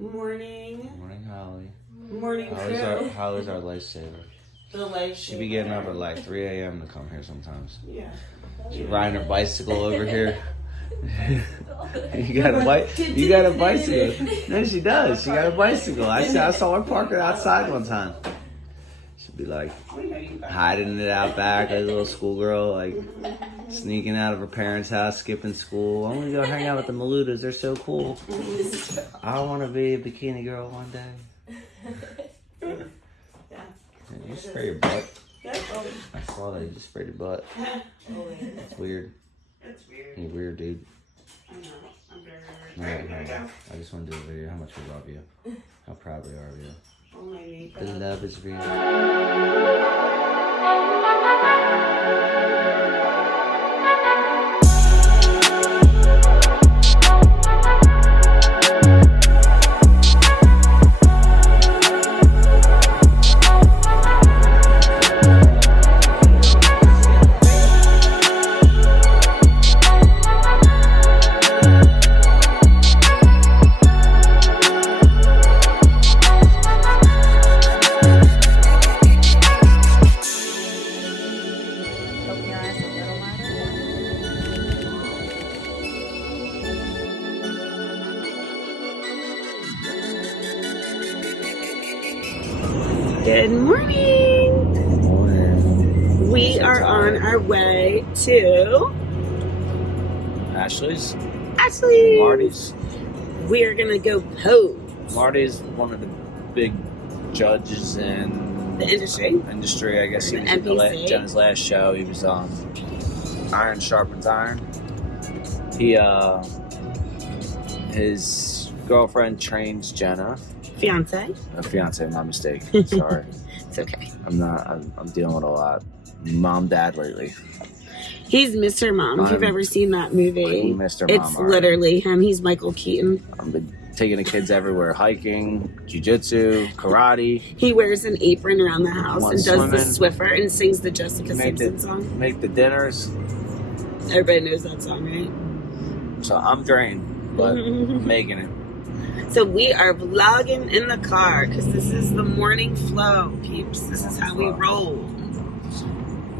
Morning. Morning, Holly. Morning, Joe. Holly's our lifesaver. The lifesaver. She be getting up at like 3 a.m. to come here sometimes. Yeah. She's riding her bicycle over here. You got a bicycle. No, she does. She got a bicycle. I saw her park it outside one time. She'd be like hiding it out back like a little schoolgirl, like sneaking out of her parents' house, skipping school. I'm gonna go hang out with the Maludas. They're so cool. I want to be a bikini girl one day. Yeah. You spray your butt. I saw that you just sprayed your butt. That's weird. That's weird. You're weird, dude. I know. I'm very weird. Alright, I just want to do a video. How much we love you. How proud we are of you. Oh my makeup. The love is real. Good morning. Good morning. We are on our way to Ashley's. Marty's. We are gonna go pose. Marty's one of the big judges in The industry. I guess he was NPC. in Jenna's last show. He was on Iron Sharpens Iron. His girlfriend trains Jenna. Fiance. Fiance, my mistake. Sorry. It's okay. I'm dealing with a lot. Mom, dad lately. He's Mr. Mom. If you've ever seen that movie, Mr. Mom, it's literally him. He's Michael Keaton. I've been taking the kids everywhere. Hiking, jiu-jitsu, karate. He wears an apron around the house and does swimming. the Swiffer and sings the Jessica Simpson song. Make the dinners. Everybody knows that song, right? So I'm drained, but I'm making it. So we are vlogging in the car because this is the morning flow, peeps. This is how we roll.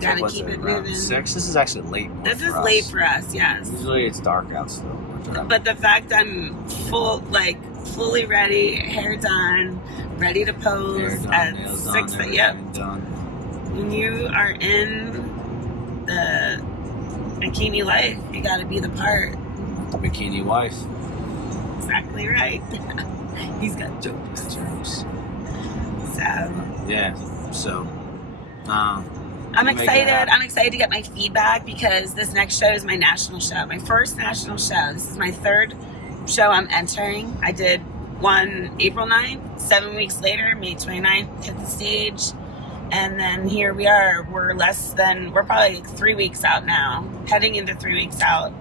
Gotta keep it moving. 6? This is actually late. This is late for us, yes. Usually it's dark out still. But the fact I'm fully ready, hair done, ready to pose at 6. Yep. When you are in the bikini life, you gotta be the part. The bikini wife. Exactly right. He's got jokes. So yeah. So I'm excited. I'm excited to get my feedback because this next show is my national show. My first national show. This is my third show I'm entering. I did one April 9th. 7 weeks later, May 29th, hit the stage. And then here we are. We're probably 3 weeks out now. Heading into 3 weeks out.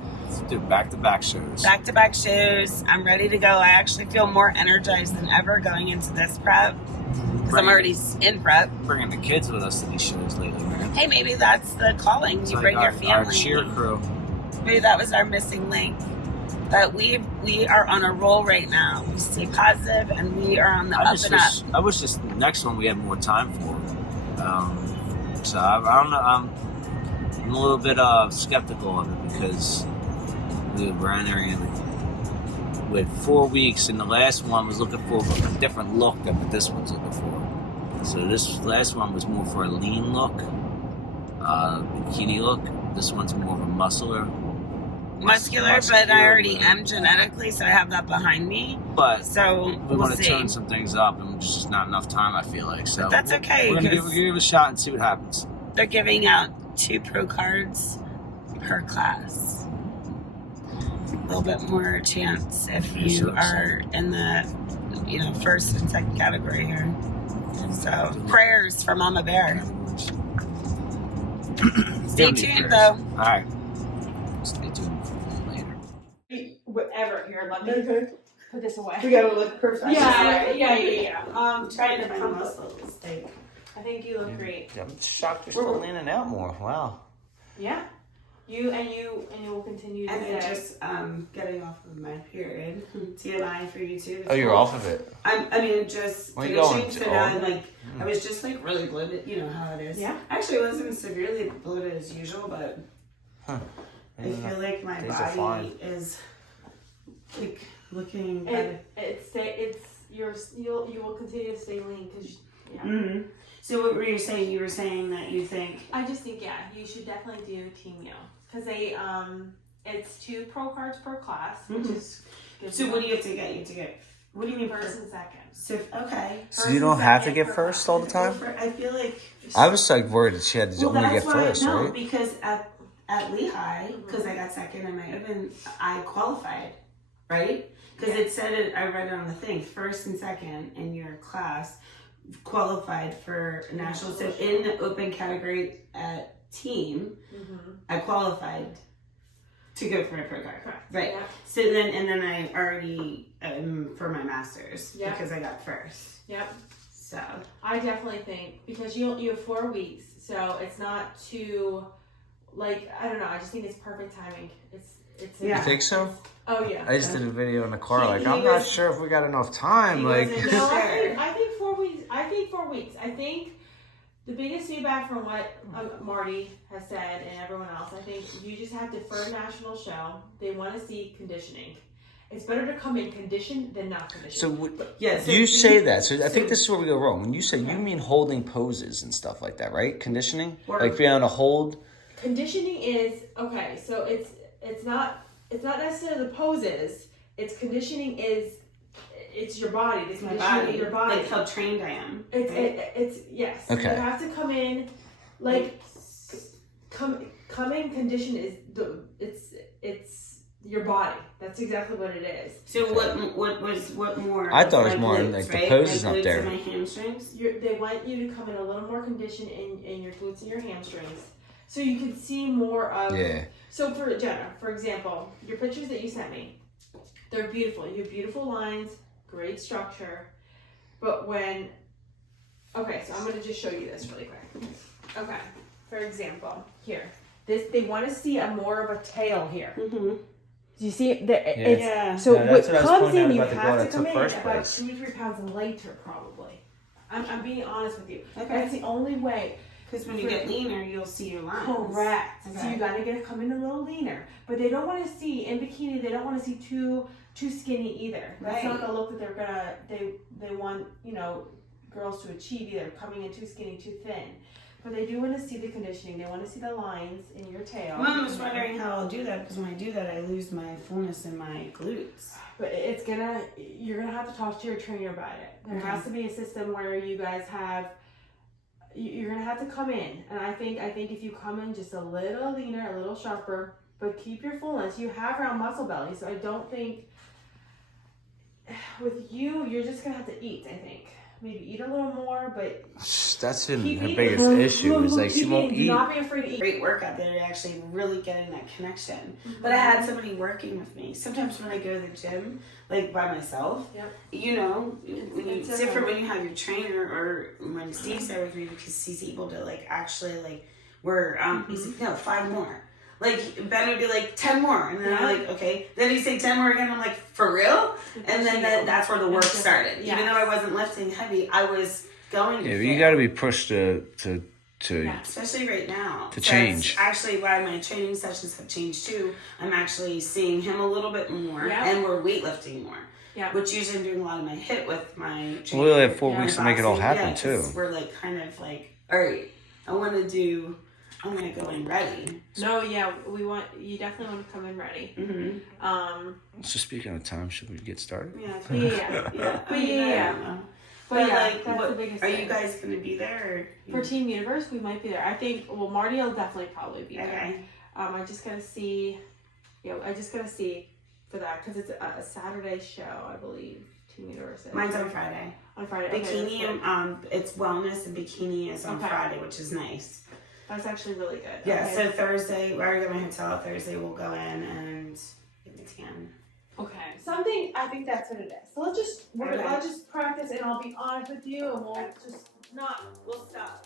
Do back-to-back shows. Back-to-back shows. I'm ready to go. I actually feel more energized than ever going into this prep. Because I'm already in prep. Bringing the kids with us to these shows lately, man. Hey, maybe that's the calling. You bring your family. Our cheer crew. Maybe that was our missing link. But we are on a roll right now. We stay positive and we are on the up and up. I wish this next one we had more time for. So I don't know. I'm a little bit skeptical of it because we're entering with 4 weeks, and the last one was looking for a different look than what this one's looking for. So this last one was more for a lean look, bikini look. This one's more of a muscular, but I already am genetically, so I have that behind me. But so we want to turn some things up, and there's just not enough time, I feel like. So but that's okay. We're gonna give it a shot and see what happens. They're giving out 2 pro cards per class. A little bit more chance if you are in the first and second category here. So prayers for Mama Bear. Stay tuned though. All right. Stay tuned later. Whatever. Here, let me put this away. We gotta look professional. Yeah. Trying to find a muscle steak. I think you look great. I'm shocked you're still in and out more. Wow. Yeah. You will continue to And then say. just getting off of my period. TMI for you too. Oh, you're off of it. I mean, just Where you going? finishing. So now I'm like, I was just like really bloated. You know how it is. Yeah. Actually, I wasn't severely bloated as usual, but I feel like my body is like looking better. You will continue to stay lean because Mm-hmm. So what were you saying? You were saying that you think. I just think you should definitely do team meal because they it's 2 pro cards per class, which is good. So what do you have to get? You have to get. What do you mean first and second? So okay. So you don't have to get first all the time? I feel like. I was like worried that she had to only get first, no, right? because at Lehigh, because I got second in my open, I qualified, right? Because it said it. I read it on the thing. First and second in your class qualified for national. So in the open category at team, I qualified to go for my pro card. Correct. Right. Yep. So then I already for my masters because I got first. Yep. So I definitely think because you have 4 weeks, so it's not too like I don't know. I just think it's perfect timing. It's You think so? Oh yeah. I just did a video in the car. He I'm not sure if we got enough time. Like, wasn't No, sure. I think 4 weeks. I think 4 weeks. I think the biggest feedback from what Marty has said and everyone else, I think you just have to, for a national show, they want to see conditioning. It's better to come in conditioned than not conditioned. so yes, you say that. So I think this is where we go wrong. When you say you mean holding poses and stuff like that, right? Conditioning, like being able to hold. Conditioning is okay. So it's not necessarily the poses. It's conditioning is. It's your body. The conditioning of your body. Like how trained I am. It's yes. Okay. You have to come in, like come in condition is it's your body. That's exactly what it is. So what more? I thought it was more glutes, like the right? poses My up glutes there. and my hamstrings. They want you to come in a little more condition in your glutes and your hamstrings, so you can see more of. Yeah. So for Jenna, for example, your pictures that you sent me, they're beautiful. You have beautiful lines, great structure, but when. Okay, so I'm gonna just show you this really quick. Okay, for example, here, they want to see a more of a tail here. Mm-hmm. Do you see it? Yeah. So Yeah, that's what what I was comes pointing out in, you about the girl have to that come took in first about place. 2 to 3 pounds later, probably. I'm being honest with you. Okay. That's the only way. Because when you get leaner, you'll see your lines. Correct. Okay. So you gotta come in a little leaner, but they don't want to see in bikini. They don't want to see too skinny either. That's not the look that they're gonna. They want girls to achieve either coming in too skinny, too thin. But they do want to see the conditioning. They want to see the lines in your tail. Mom was wondering how I'll do that because when I do that, I lose my fullness in my glutes. But you're gonna have to talk to your trainer about it. There has to be a system where you guys have. You're gonna have to come in, and I think if you come in just a little leaner, a little sharper, but keep your fullness. You have round muscle belly, so I don't think with you're just gonna have to eat. I think maybe eat a little more, but That's her keep eating. biggest issue is like she Keep won't eating. Do eat. not be afraid to eat. Great workout there, actually really getting that connection. But I had somebody working with me. Sometimes when I go to the gym, like by myself, when it's different when you have your trainer or when Steve's there with me because he's able to like actually like he's like, no, 5 more. Like Ben would be like 10 more, and then I'm like, okay. Then he'd say 10 more again. I'm like, for real? And then that's where the work started. Yes. Even though I wasn't lifting heavy, I was going. Yeah, to but you fit. got to be pushed to Especially right now. to change. That's actually why my training sessions have changed too. I'm actually seeing him a little bit more, Yeah. and we're weightlifting more. Yeah. Which usually I'm doing a lot of my HIIT with my trainer. We only have 4 Yeah. weeks to make it all happen Yeah, too. 'cause we're like kind of like, all right, I'm gonna go in ready. No, yeah, you definitely want to come in ready. Mm-hmm. So speaking of time, should we get started? Yeah. Yeah. I mean, I don't know. But yeah, like, that's the biggest are thing. you guys gonna be there? For Team Universe, we might be there. I think. Well, Marty will definitely probably be there. Okay. I just gotta see. I just gotta see for that because it's a Saturday show, I believe. Team Universe. Mine's on Friday. On Friday. Okay, Bikini, it's wellness and bikini is on Friday, which is nice. that's actually really good. Yeah, Okay. so Thursday, I already got my hotel. Thursday, we'll go in and get the tan. Okay. Something. I think that's what it is. So let's just practice, and I'll be honest with you, and we'll stop.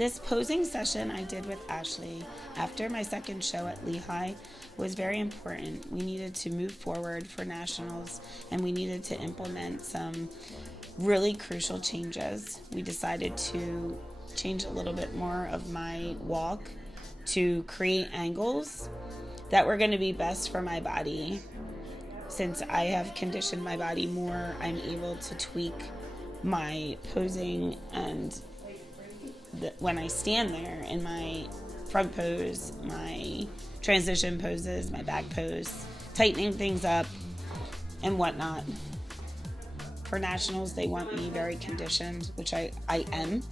This posing session I did with Ashley after my second show at Lehigh was very important. We needed to move forward for nationals, and we needed to implement some really crucial changes. We decided to change a little bit more of my walk to create angles that were going to be best for my body. Since I have conditioned my body more, I'm able to tweak my posing, and when I stand there in my front pose, my transition poses, my back pose, tightening things up and whatnot. For nationals, they want me very conditioned, which I am,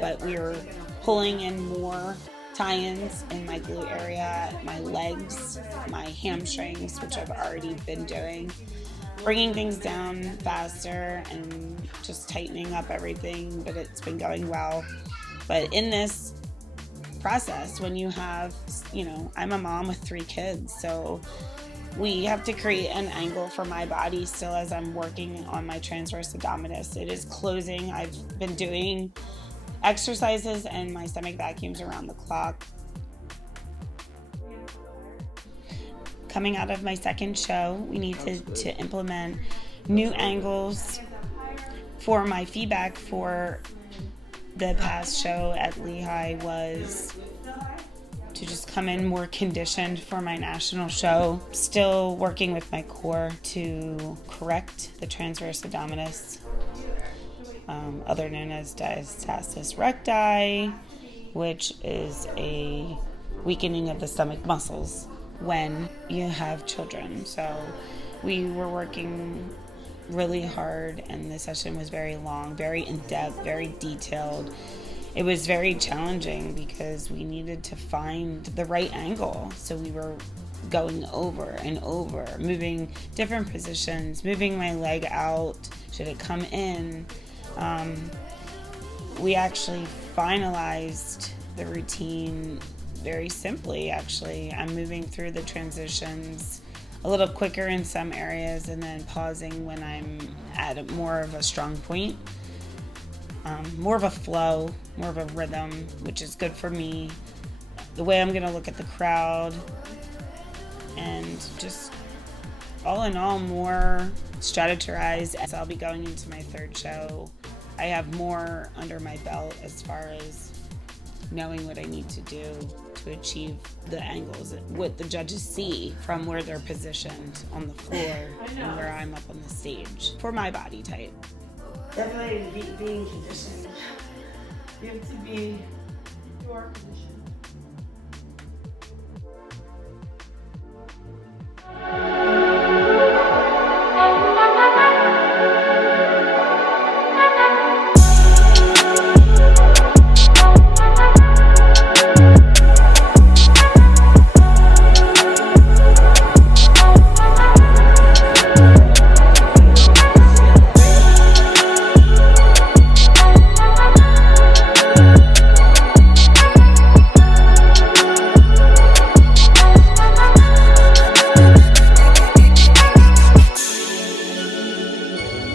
but we're pulling in more tie-ins in my glute area, my legs, my hamstrings, which I've already been doing, bringing things down faster and just tightening up everything, but it's been going well. But in this process, when you have, I'm a mom with 3 kids, so we have to create an angle for my body still as I'm working on my transverse abdominis. It is closing. I've been doing exercises and my stomach vacuums around the clock. Coming out of my second show, we needed to implement new angles for my feedback for the past show at Lehigh was to just come in more conditioned for my national show. Still working with my core to correct the transverse abdominis, other known as diastasis recti, which is a weakening of the stomach muscles when you have children. So we were working really hard, and the session was very long, very in-depth, very detailed. It was very challenging because we needed to find the right angle. So we were going over and over, moving different positions, moving my leg out. Should it come in? We actually finalized the routine very simply, actually. I'm moving through the transitions a little quicker in some areas and then pausing when I'm at more of a strong point. More of a flow, more of a rhythm, which is good for me. The way I'm going to look at the crowd, and just all in all, more strategized. As I'll be going into my third show, I have more under my belt as far as knowing what I need to do to achieve the angles, what the judges see from where they're positioned on the floor and where I'm up on the stage for my body type. Definitely being conditioned. You have to be Your position.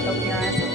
Open your eyes.